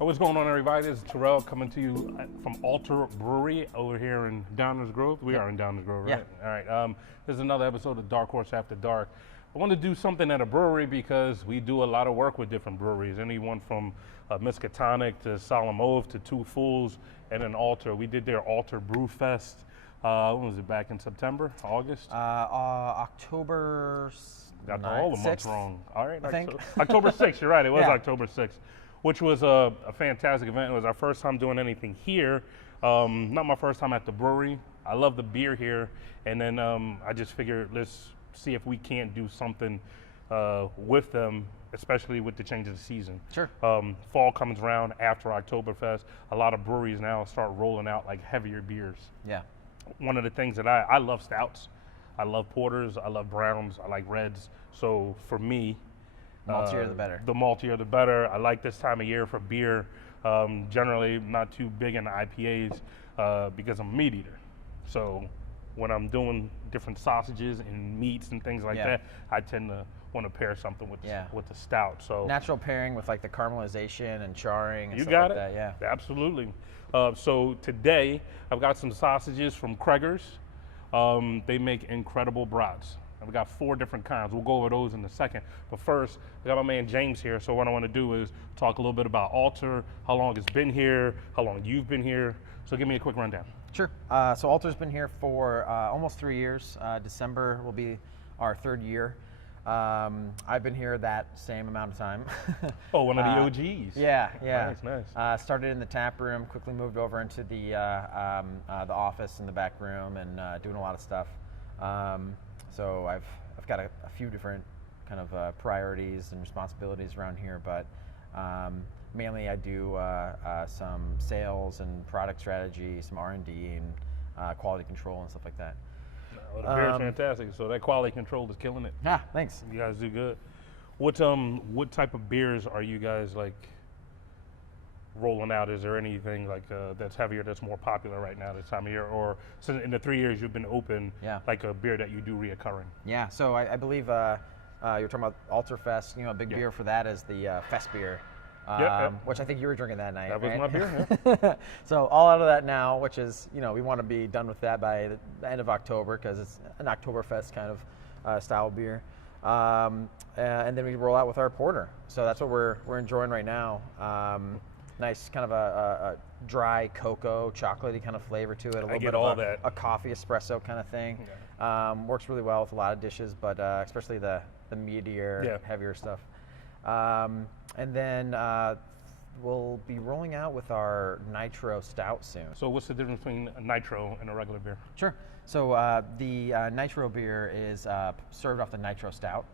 What's going on, everybody? This is Terrell coming to you from Alter Brewery over here in Downers Grove. We are in Downers Grove, right? Yeah. All right. This is another episode of Dark Horse After Dark. I want to do something at a brewery because we do a lot of work with different breweries. Anyone from Miskatonic to Solemn Oath to Two Fools and then Alter. We did their Alter Brew Fest. When was it, back in September, August? October. Got all the months 6th, wrong. All right, I think. October 6th, you're right. It was Yeah. October 6th, which was a fantastic event. It was our first time doing anything here. Not my first time at the brewery. I love the beer here. And then I just figured let's see if we can't do something with them, especially with the change of the season. Sure. Fall comes around after Oktoberfest. A lot of breweries now start rolling out like heavier beers. Yeah. One of the things that I love stouts. I love porters, I love browns, I like reds. So for me, Maltier the better. The maltier the better. I like this time of year for beer. Generally not too big into IPAs because I'm a meat eater. So when I'm doing different sausages and meats and things like that, I tend to want to pair something with the stout. So natural pairing with like the caramelization and charring and you stuff got like it. that. Yeah. Absolutely. So today I've got some sausages from Kreger's. They make incredible brats. And we got 4 different kinds. We'll go over those in a second. But first, I got my man James here. So what I want to do is talk a little bit about Alter, how long it's been here, how long you've been here. So give me a quick rundown. Sure. So Alter's been here for almost 3 years. December will be our 3rd year. I've been here that same amount of time. Oh, one of the OGs. Yeah. Nice. Started in the tap room, quickly moved over into the office in the back room, and doing a lot of stuff. So I've got a few different kind of priorities and responsibilities around here, but mainly I do some sales and product strategy, some R&D, and quality control and stuff like that. Well, the beer's fantastic. So that quality control is killing it. Yeah, thanks. You guys do good. What type of beers are you guys like rolling out? Is there anything like that's heavier, that's more popular right now this time of year, or since in the 3 years you've been open, like a beer that you do reoccurring? Yeah. So I believe you're talking about Alter Fest. You know, a big beer for that is the Fest beer. Which I think you were drinking that night. That was right? my beer. So all out of that now, which is, you know, we want to be done with that by the end of October because it's an Oktoberfest kind of style beer. And then we roll out with our porter. So that's what we're enjoying right now. Nice kind of a dry cocoa, chocolatey kind of flavor to it. A little bit of a coffee espresso kind of thing. Yeah. Works really well with a lot of dishes, but especially the meatier, heavier stuff. And then we'll be rolling out with our Nitro Stout soon. So what's the difference between a Nitro and a regular beer? Sure. So the Nitro beer is served off the Nitro Stout,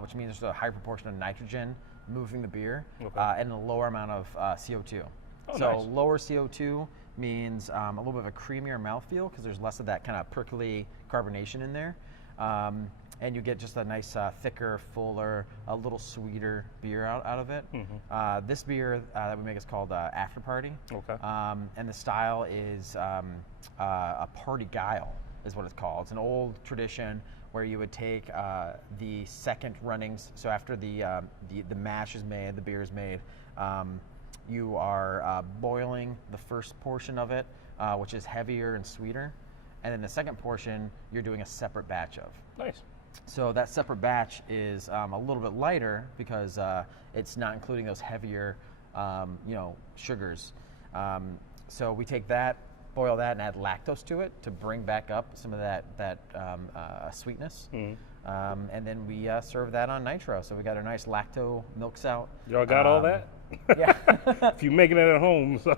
which means there's a high proportion of nitrogen moving the beer and a lower amount of CO2. Oh, so nice. Lower CO2 means a little bit of a creamier mouthfeel because there's less of that kind of prickly carbonation in there. And you get just a nice, thicker, fuller, a little sweeter beer out of it. This beer that we make is called After Party. Okay. And the style is a party guile, is what it's called. It's an old tradition where you would take the second runnings. So after the mash is made, the beer is made, you are boiling the first portion of it, which is heavier and sweeter. And then the second portion, you're doing a separate batch of. Nice. So that separate batch is a little bit lighter because it's not including those heavier, sugars. So we take that, boil that, and add lactose to it to bring back up some of that sweetness. And then we serve that on Nitro. So we got a nice lacto milk stout. Y'all got all that? Yeah. If you're making it at home. So.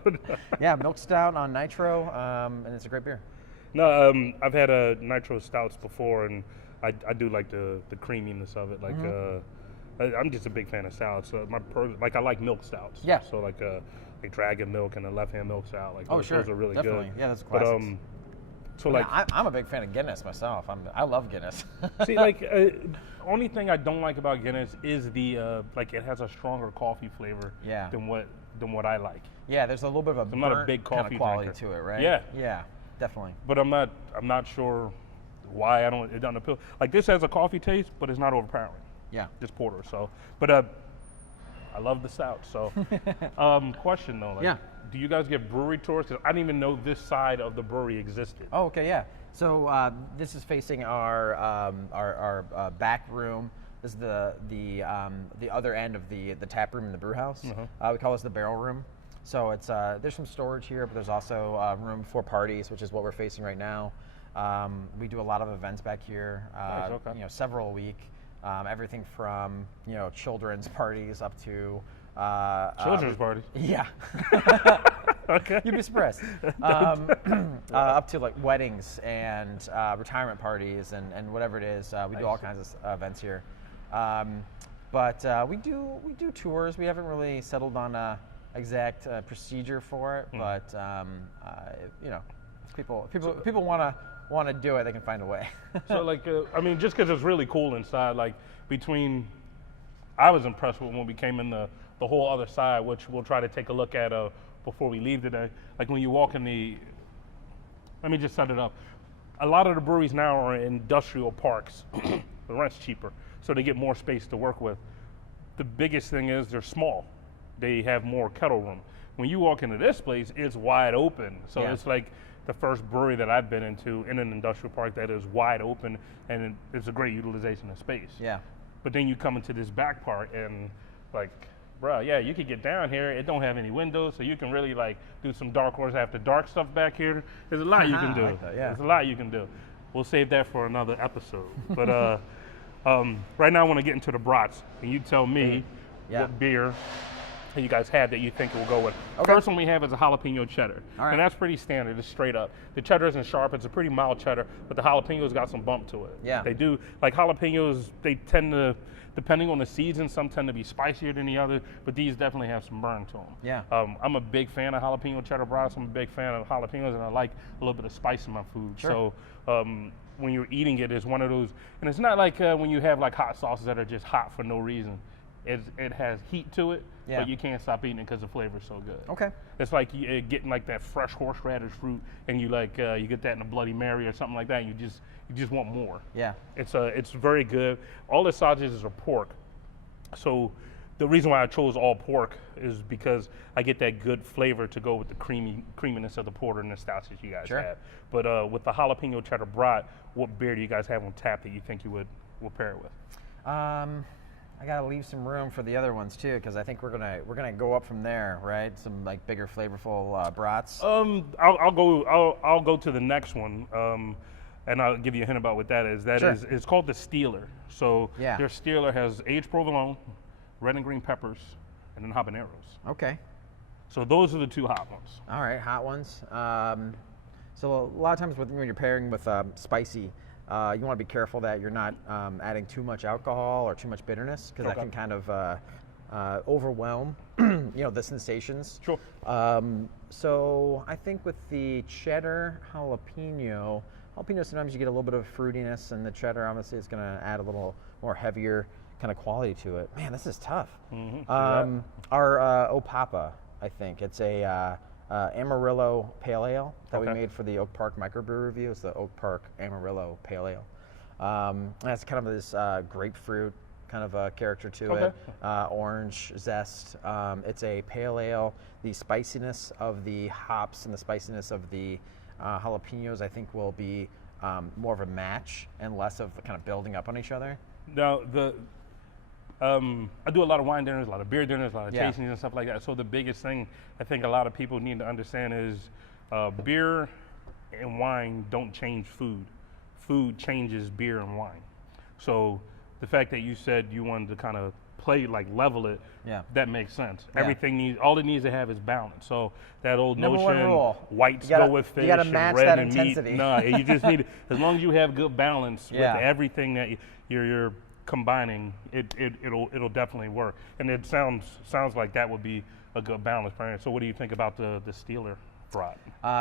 Yeah, milk stout on Nitro, and it's a great beer. No, I've had Nitro stouts before, and I do like the creaminess of it. Like I'm just a big fan of stouts. So I like milk stouts. Yeah. So like Dragon Milk and a Left Hand Milk Stout. Like those are really Definitely. good. Yeah, that's classics. So like I'm a big fan of Guinness myself. I love Guinness. see, like only thing I don't like about Guinness is the like it has a stronger coffee flavor than what I like. Yeah, there's a little bit of a I'm not a big coffee kind of quality drinker. to it, right? Yeah. Yeah, definitely. But I'm not sure why it doesn't appeal. Like this has a coffee taste, but it's not overpowering. Yeah. Just porter. So, but I love the stout. So, question though, like, Yeah. do you guys get brewery tours? Because I didn't even know this side of the brewery existed. Oh, okay, yeah. So this is facing our back room. This is the other end of the tap room in the brew house. We call this the barrel room. So it's there's some storage here, but there's also room for parties, which is what we're facing right now. We do a lot of events back here. Nice, okay. Several a week. Everything from children's parties up to Children's parties. yeah. Okay. You'd be surprised. Up to like weddings and retirement parties and whatever it is. We do all kinds of events here. But we do tours. We haven't really settled on a exact procedure for it, but if people want to do it, they can find a way. So like, I mean, just because it's really cool inside, like I was impressed with when we came in the whole other side, which we'll try to take a look at before we leave today. Like when you walk in let me just set it up. A lot of the breweries now are in industrial parks. The rent's cheaper, so they get more space to work with. The biggest thing is they're small. They have more kettle room. When you walk into this place, it's wide open. So it's like the first brewery that I've been into in an industrial park that is wide open, and it's a great utilization of space. Yeah. But then you come into this back part and like, bro, yeah, you could get down here. It don't have any windows, so you can really like do some dark horse after dark stuff back here. There's a lot you can do. Like that, yeah. There's a lot you can do. We'll save that for another episode. But right now I want to get into the brats, and you tell me what beer you guys had that you think it will go with. Okay. First one we have is a jalapeno cheddar. All right. And that's pretty standard. It's straight up. The cheddar isn't sharp. It's a pretty mild cheddar, but the jalapenos got some bump to it. Yeah. They do. Like jalapenos, they tend to, depending on the season, some tend to be spicier than the other, but these definitely have some burn to them. Yeah. I'm a big fan of jalapeno cheddar brats. I'm a big fan of jalapenos, and I like a little bit of spice in my food. Sure. So when you're eating it, it's one of those, and it's not like when you have like hot sauces that are just hot for no reason. It has heat to it, but you can't stop eating it because the flavor's so good. Okay. It's like getting like that fresh horseradish fruit, and you get that in a Bloody Mary or something like that. And you just want more. Yeah. It's very good. All the sausages are pork, so the reason why I chose all pork is because I get that good flavor to go with the creaminess of the porter and the stouts that you guys have. But with the jalapeno cheddar brat, what beer do you guys have on tap that you think you will pair it with? I gotta leave some room for the other ones too, because I think we're gonna go up from there, right? Some like bigger, flavorful brats. I'll go to the next one, and I'll give you a hint about what that is. It's called the Steeler. So their Steeler has aged provolone, red and green peppers, and then habaneros. Okay. So those are the two hot ones. All right, hot ones. So a lot of times when you're pairing with spicy, you want to be careful that you're not adding too much alcohol or too much bitterness, because that can kind of overwhelm the sensations. Sure. So I think with the cheddar jalapeno sometimes you get a little bit of fruitiness, and the cheddar obviously is going to add a little more heavier kind of quality to it. Man, this is tough. Mm-hmm. Our Opapa, I think it's a Amarillo Pale Ale that we made for the Oak Park Microbrew Review. It's the Oak Park Amarillo Pale Ale. That's kind of this grapefruit kind of a character to it, orange zest. It's a pale ale. The spiciness of the hops and the spiciness of the jalapenos, I think, will be more of a match and less of kind of building up on each other. Now, I do a lot of wine dinners, a lot of beer dinners, a lot of tastings and stuff like that. So the biggest thing I think a lot of people need to understand is beer and wine don't change food. Food changes beer and wine. So the fact that you said you wanted to kind of play, like level it, that makes sense. Everything all it needs to have is balance. So that old notion, whites go with fish and red and meat. No, you just need, as long as you have good balance with everything that you're combining, it'll definitely work. And it sounds like that would be a good balance. So what do you think about the Steeler brat?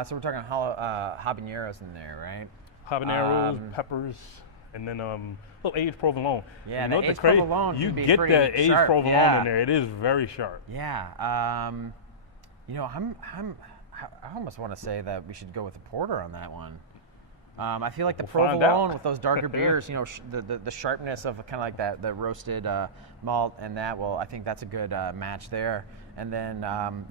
So we're talking habaneros in there, right? Habaneros, peppers, and then little aged provoulon. Yeah, the aged provolone. You get that aged provolone in there. It is very sharp. Yeah. I almost want to say that we should go with a porter on that one. I feel like the We'll find provolone out. with those darker beers, you know, the sharpness of kind of like that the roasted malt and that. Well, I think that's a good match there. And then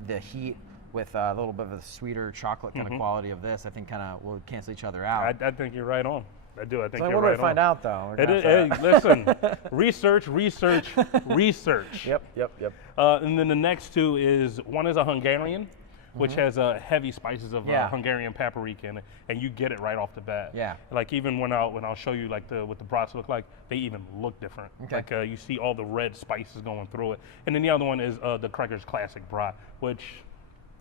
the heat with a little bit of a sweeter chocolate kind of quality of this, I think kind of will cancel each other out. I think you're right on. I do. I think So you're what do right we find on. out though? We're It gonna is, have to- hey, listen, research. Yep. And then the next two one is a Hungarian, which has heavy spices of Yeah. Hungarian paprika in it, and you get it right off the bat. Yeah. Like even when I'll show you like what the brats look like, they even look different. Okay. Like you see all the red spices going through it. And then the other one is the Kreger's Classic Brat, which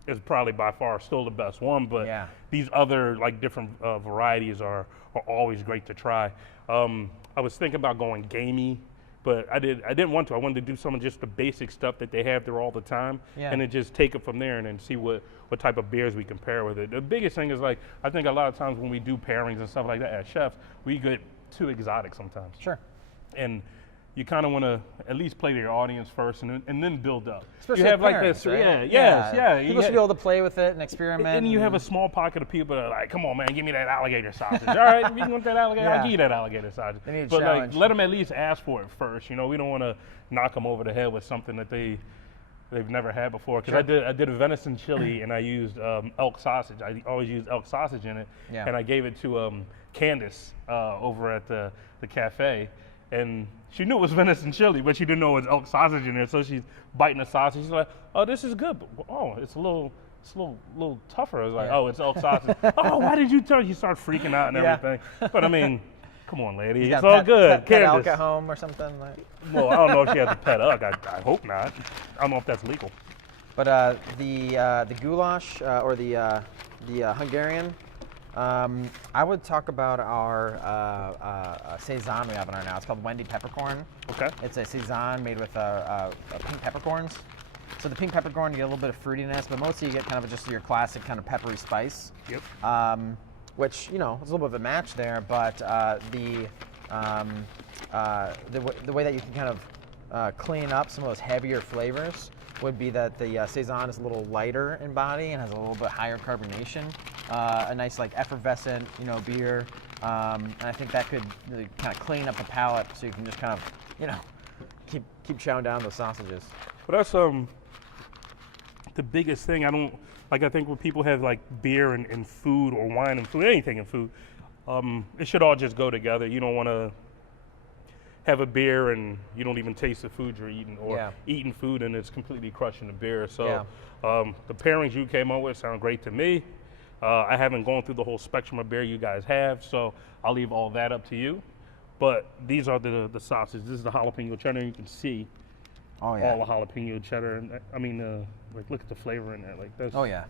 is probably by far still the best one, but Yeah. these other like different varieties are always great to try. I was thinking about going gamey, but I didn't want to. I wanted to do some of just the basic stuff that they have there all the time, Yeah. and then just take it from there and then see what type of beers we can pair with it. The biggest thing is like I think a lot of times when we do pairings and stuff like that as chefs, we get too exotic sometimes. Sure. And you kind of want to at least play to your audience first, and then build up. Especially you have like pairings, this, right? yeah. People should be able to play with it and experiment. And you have a small pocket of people that are like, come on, man, give me that alligator sausage. All right, if you want that alligator, Yeah. I'll give you that alligator sausage. They need a But challenge. like, let them at least ask for it first. You know, we don't want to knock them over the head with something that they've never had before. Because I did a venison chili and I used elk sausage. I always use elk sausage in it. Yeah. And I gave it to Candace over at the cafe. And she knew it was venison chili, but she didn't know it was elk sausage in there. So she's biting the sausage. She's like, "Oh, this is good. But, oh, it's a little tougher." I was like, Yeah. "Oh, it's elk sausage." "Oh, why did you tell?" You start freaking out and Yeah. everything. But I mean, come on, lady, You it's got all pet- good. Pet elk Candace. at home or something like. Well, I don't know if she has a pet elk. I hope not. I don't know if that's legal. But the goulash or the Hungarian, I would talk about our saison we have in our now. It's called Wendy Peppercorn. Okay. It's a saison made with pink peppercorns. So the pink peppercorn, you get a little bit of fruitiness, but mostly you get kind of just your classic kind of peppery spice. Yep. Which, you know, is a little bit of a match there, but the way that you can kind of clean up some of those heavier flavors would be that the saison is a little lighter in body and has a little bit higher carbonation. A nice like effervescent, you know, beer, and I think that could really kind of clean up the palate, so you can just kind of, you know, keep chowing down those sausages. But that's the biggest thing. I think when people have like beer and food or wine and food, anything in food, it should all just go together. You don't want to have a beer and you don't even taste the food you're eating, or Yeah. eating food and it's completely crushing the beer. So Yeah. the pairings you came up with sound great to me. I haven't gone through the whole spectrum of beer you guys have, so I'll leave all that up to you. But these are the sausages. This is the jalapeno cheddar. You can see Oh yeah. all the jalapeno cheddar. And I mean, like look at the flavor in that. Like that's, Oh yeah.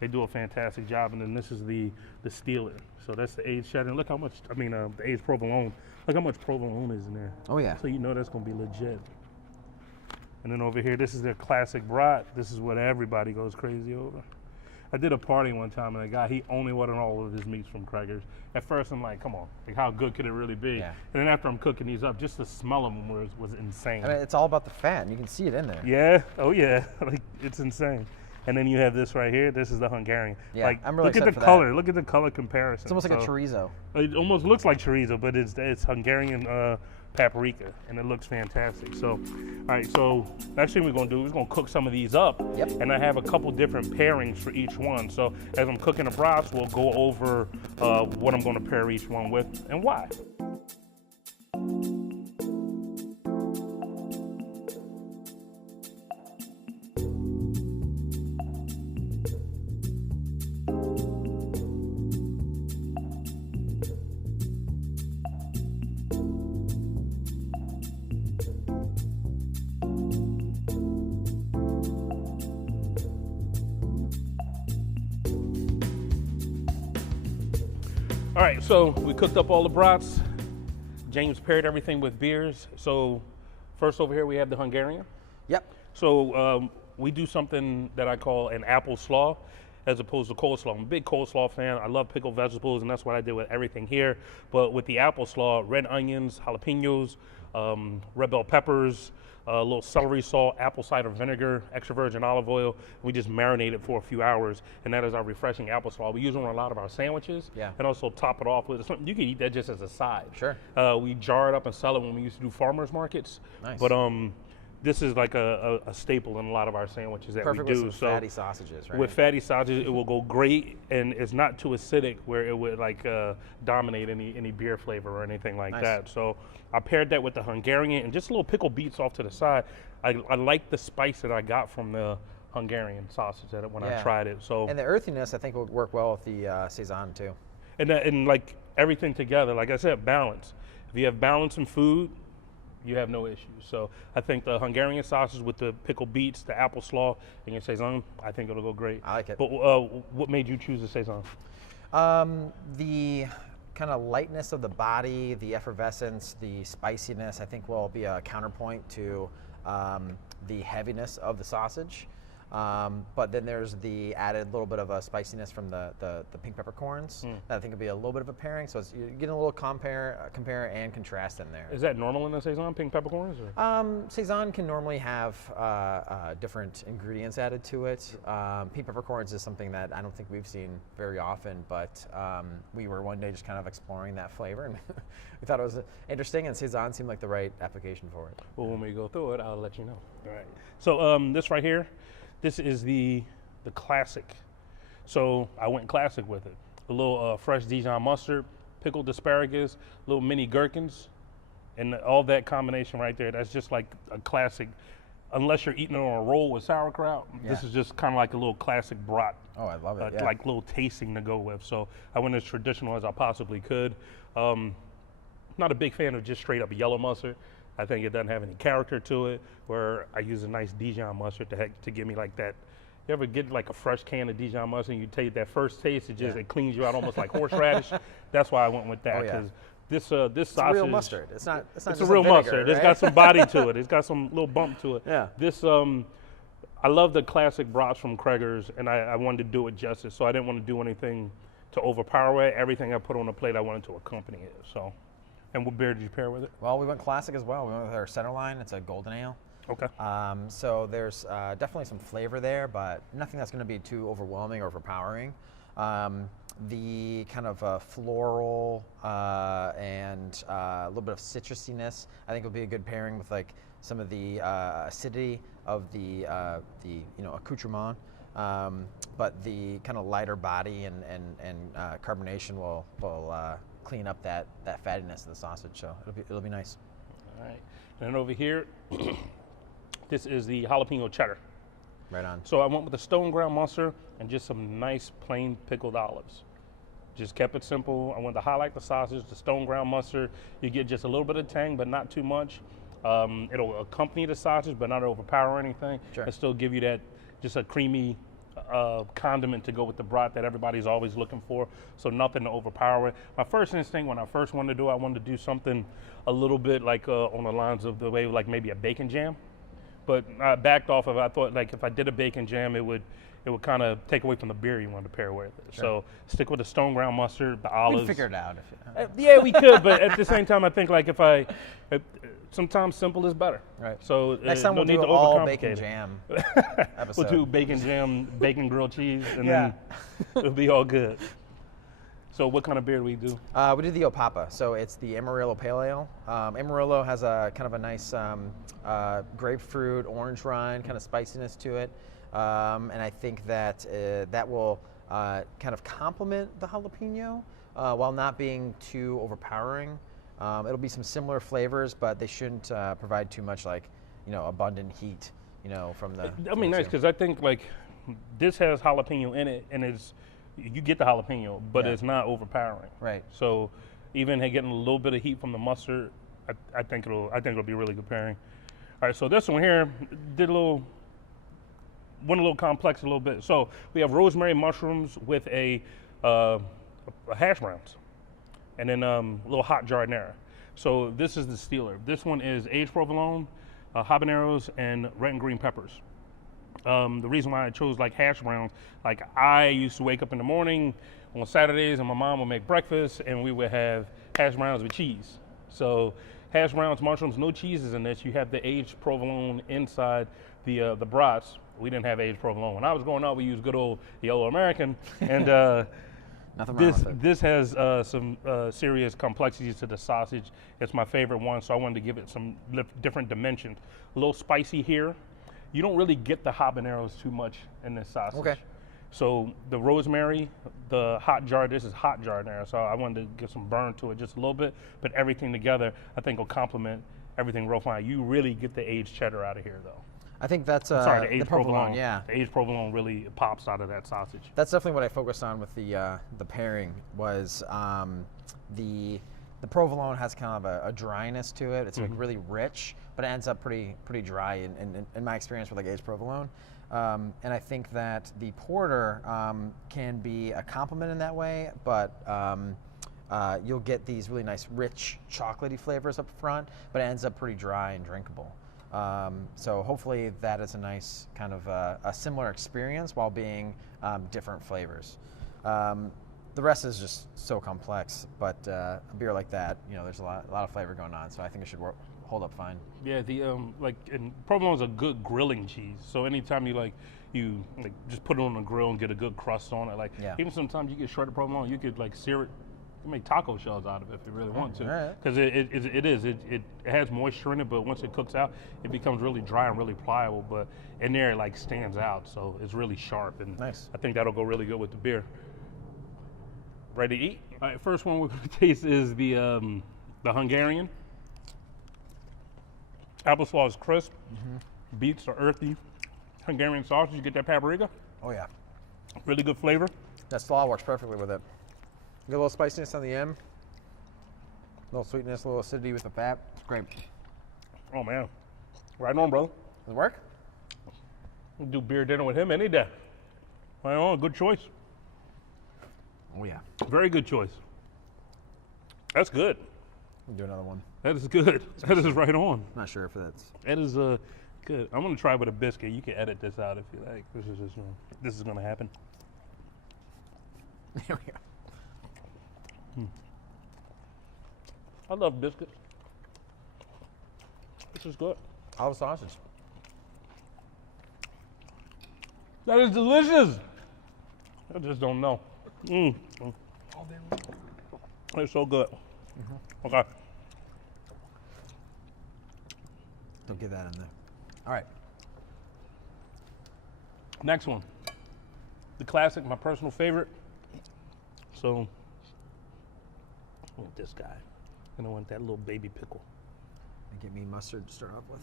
they do a fantastic job. And then this is the Steeler. So that's the aged cheddar. And look how much, the aged provolone. Look how much provolone is in there. Oh yeah. So you know that's gonna be legit. And then over here, this is their classic Brat. This is what everybody goes crazy over. I did a party one time and a guy, he only wanted all of his meats from Kreger's. At first I'm like, come on, like how good could it really be? Yeah. And then after I'm cooking these up, just the smell of them was insane. I mean, it's all about the fat, and you can see it in there. Yeah, oh yeah, like it's insane. And then you have this right here. This is the Hungarian. Yeah, like, I'm really look at the excited for that. color. Look at the color comparison. It's almost like a So, chorizo. It almost looks like chorizo, but it's Hungarian paprika, and it looks fantastic. So, all right. So next thing we're gonna do is we're gonna cook some of these up. Yep. And I have a couple different pairings for each one. So as I'm cooking the brats, we'll go over what I'm gonna pair each one with and why. All right, so we cooked up all the brats. James paired everything with beers. So first over here we have the Hungarian. Yep. So we do something that I call an apple slaw. as opposed to coleslaw. I'm a big coleslaw fan. I love pickled vegetables, and that's what I did with everything here. But with the apple slaw, red onions, jalapenos, red bell peppers, a little celery salt, apple cider vinegar, extra virgin olive oil. We just marinate it for a few hours, and that is our refreshing apple slaw. We use it on a lot of our sandwiches, and also top it off with something. You can eat that just as a side. Sure. We jar it up and sell it when we used to do farmers markets. Nice. But this is like a staple in a lot of our sandwiches that Perfect we do. with some fatty sausages, right? With fatty sausages, it will go great, and it's not too acidic where it would like dominate any beer flavor or anything like that. So I paired that with the Hungarian and just a little pickled beets off to the side. I like the spice that I got from the Hungarian sausage when I tried it. So and the earthiness I think would work well with the Saison too. And like everything together, like I said, balance. If you have balance in food, you have no issues. So I think the Hungarian sausage with the pickled beets, the apple slaw, and your Saison, I think it'll go great. I like it. But what made you choose the Saison? The kind of lightness of the body, the effervescence, the spiciness, I think will be a counterpoint to the heaviness of the sausage. But then there's the added little bit of a spiciness from the pink peppercorns. That I think would be a little bit of a pairing. So you're getting a little compare and contrast in there. Is that normal in the Saison, pink peppercorns? Saison can normally have different ingredients added to it. Pink peppercorns is something that I don't think we've seen very often, but we were one day just kind of exploring that flavor, and we thought it was interesting, and Saison seemed like the right application for it. Well, when we go through it, I'll let you know. All right. So this right here, this is the classic. So I went classic with it. A little fresh Dijon mustard, pickled asparagus, little mini gherkins, and all that combination right there. That's just like a classic. Unless you're eating it on a roll with sauerkraut, this is just kind of like a little classic brat. Oh, I love it. Like little tasting to go with. So I went as traditional as I possibly could. Not a big fan of just straight up yellow mustard. I think it doesn't have any character to it, where I use a nice Dijon mustard to give me like that. You ever get like a fresh can of Dijon mustard and you take that first taste, it cleans you out almost like horseradish? That's why I went with that, because this sausage. It's a real mustard. It's not it's just a real vinegar, mustard. Right? It's got some body to it. It's got some little bump to it. Yeah. This, I love the classic brats from Kreger's, and I wanted to do it justice, so I didn't want to do anything to overpower it. Everything I put on the plate, I wanted to accompany it, so. And what beer did you pair with it? Well, we went classic as well. We went with our center line. It's a golden ale. Okay. So there's definitely some flavor there, but nothing that's going to be too overwhelming or overpowering. The kind of floral and a little bit of citrusiness, I think, will be a good pairing with like some of the acidity of the accoutrement. But the kind of lighter body and carbonation will clean up that fattiness of the sausage, so it'll be nice. All right, and then over here, this is the jalapeno cheddar. Right on. So I went with the stone ground mustard and just some nice plain pickled olives. Just kept it simple. I wanted to highlight the sausage, the stone ground mustard. You get just a little bit of tang, but not too much. It'll accompany the sausage, but not overpower anything. Sure. And still give you that just a creamy condiment to go with the brat that everybody's always looking for, so nothing to overpower it. My first instinct when I first wanted to do it, I wanted to do something a little bit like on the lines of the way like maybe a bacon jam, but I backed off of it. I thought like if I did a bacon jam, it would kind of take away from the beer you wanted to pair with it. Sure. So stick with the stone ground mustard, the olives. We'd figure it out. Yeah, we could, but at the same time, I think like sometimes simple is better. Right. So next time no we'll need do to all overcomplicate bacon it. jam episode. We'll do bacon jam, bacon grilled cheese, and then it'll be all good. So what kind of beer do we do? We do the Opapa. So it's the Amarillo Pale Ale. Amarillo has a kind of a nice grapefruit, orange rind, kind of spiciness to it. And I think that that will kind of complement the jalapeno while not being too overpowering. It'll be some similar flavors, but they shouldn't provide too much abundant heat, from the. I mean, nice, because I think like this has jalapeno in it, and you get the jalapeno, but it's not overpowering. Right. So even getting a little bit of heat from the mustard, I think it'll be a really good pairing. All right, so this one here went a little complex a little bit. So we have rosemary mushrooms with a hash browns, and then a little hot jardinera. So this is the stealer. This one is aged provolone, habaneros, and red and green peppers. The reason why I chose like hash browns, like I used to wake up in the morning on Saturdays and my mom would make breakfast and we would have hash browns with cheese. So hash browns, mushrooms, no cheeses in this. You have the aged provolone inside the brats. We didn't have aged provolone. When I was growing up, we used good old yellow American. And Nothing wrong with it. this has some serious complexities to the sausage. It's my favorite one, so I wanted to give it some different dimensions. A little spicy here. You don't really get the habaneros too much in this sausage. Okay. So the rosemary, the hot jar, this is hot jar there. So I wanted to give some burn to it just a little bit, but everything together I think will complement everything real fine. You really get the aged cheddar out of here though. I think that's The aged provolone. Yeah, The aged provolone really pops out of that sausage. that's definitely what I focused on with the pairing was the provolone has kind of a dryness to it. It's like really rich, but it ends up pretty dry in my experience with like aged provolone. And I think that the porter can be a compliment in that way, but you'll get these really nice, rich, chocolatey flavors up front, but it ends up pretty dry and drinkable. So hopefully that is a nice kind of a similar experience while being different flavors. The rest is just so complex, but a beer like that, there's a lot of flavor going on, so I think it should hold up fine. Yeah, and provolone is a good grilling cheese. So anytime you just put it on the grill and get a good crust on it, even sometimes you get shredded provolone, you could sear it. You can make taco shells out of it if you really want to, because it has moisture in it, but once it cooks out, it becomes really dry and really pliable. But in there, it stands out, so it's really sharp, and Nice. I think that'll go really good with the beer. Ready to eat? All right, first one we're going to taste is the Hungarian. Applesauce is crisp. Beets are earthy. Hungarian sausage, you get that paprika. Oh yeah, Really good flavor. that slaw works perfectly with it. You get a little spiciness on the end, a little sweetness, a little acidity with the fat. It's great. Oh man, right on, brother. Does it work? We'll do beer dinner with him any day. Right on, good choice. Oh yeah. Very good choice. That's good. We'll do another one. That is good. That is right on. Not sure if that's. That is good. I'm gonna try with a biscuit. You can edit this out if you like. This is gonna happen. Here we go. I love biscuits. This is good. All the sausage. That is delicious. I just don't know. It's so good. Okay. Don't get that in there. All right. Next one. The classic, my personal favorite. So, I want this guy. And I want that little baby pickle. And get me mustard to start off with.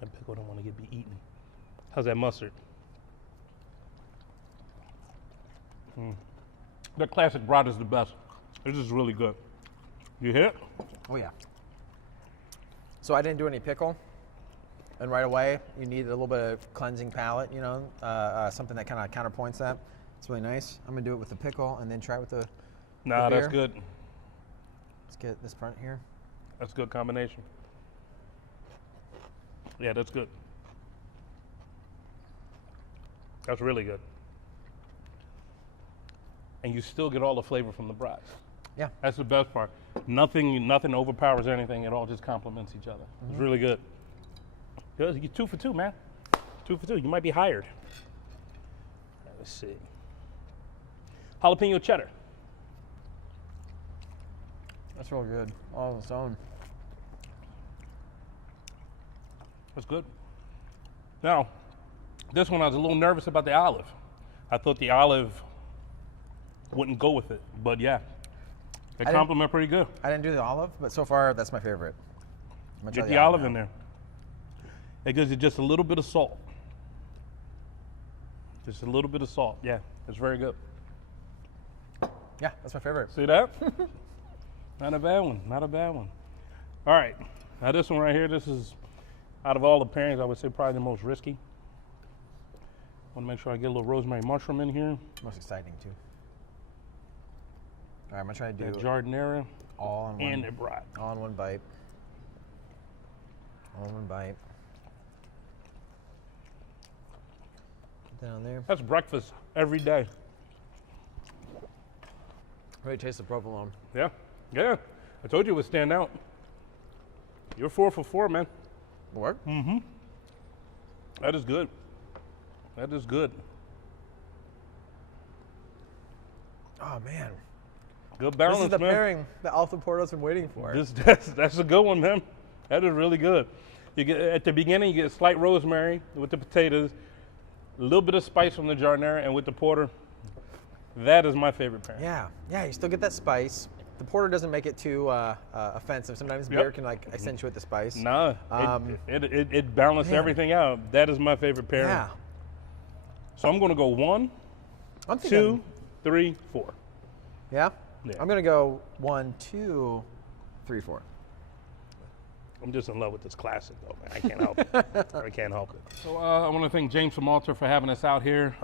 That pickle don't want to be eaten. How's that mustard? That classic Brat is the best. This is really good. You hit it? Oh yeah. So I didn't do any pickle, and right away you need a little bit of cleansing palate, something that kind of counterpoints that. It's really nice. I'm gonna do it with the pickle and then try it with the. Nah, the that's beer. good. Let's get this front here. That's a good combination. Yeah, that's good. That's really good. And you still get all the flavor from the brats. Yeah. That's the best part. Nothing overpowers anything. It all just complements each other. It's really good. Good. You're 2 for 2, man. 2 for 2. You might be hired. Let's see. Jalapeno cheddar. That's real good. All on its own. That's good. Now, this one I was a little nervous about the olive. I thought the olive wouldn't go with it, but yeah, they complement pretty good. I didn't do the olive, but so far that's my favorite. I'm gonna Get try the olive now. in there. It gives you just a little bit of salt. Just a little bit of salt. Yeah, it's very good. Yeah, that's my favorite. See that? Not a bad one. Not a bad one. All right. Now this one right here, this is, out of all the pairings, I would say probably the most risky. Want to make sure I get a little rosemary mushroom in here. Most exciting too. All right, I'm gonna try to do That jardinera all in one. and the Brat. All in one bite. Almond bite. Down there. That's breakfast every day. Really taste the provolone. Yeah, yeah. I told you it would stand out. You're 4 for 4, man. Work? That is good. That is good. Oh man. Good balance, This is the man. pairing that Alpha Porto's been waiting for. That's a good one, man. That is really good. You get at the beginning, you get slight rosemary with the potatoes, a little bit of spice from the jardinera, and with the porter, that is my favorite pairing. Yeah, yeah. You still get that spice. The porter doesn't make it too offensive. Sometimes beer can like accentuate the spice. No, it balanced everything out. That is my favorite pairing. Yeah. So I'm going to go 1, I'm thinking, 2, 3, 4. Yeah? Yeah. I'm gonna go 1, 2, 3, 4. I'm just in love with this classic, though, man. I can't help it. I can't help it. So I want to thank James from Malta for having us out here.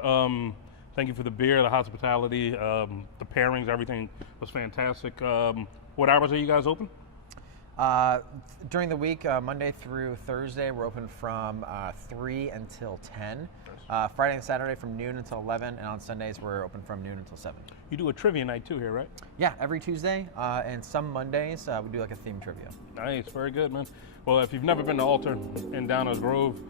Thank you for the beer, the hospitality, the pairings, everything was fantastic. What hours are you guys open? During the week, Monday through Thursday, we're open from 3 until 10. Friday and Saturday from noon until 11, and on Sundays we're open from noon until 7. You do a trivia night too here, right? Yeah, every Tuesday, and some Mondays we do like a theme trivia. Nice, very good, man. Well, if you've never been to Alter in Downers Grove,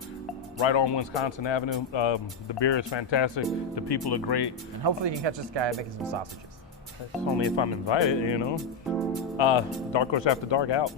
right on Wisconsin Avenue, the beer is fantastic. The people are great. And hopefully you can catch this guy making some sausages. Only if I'm invited, you know. Dark Horse After Dark out.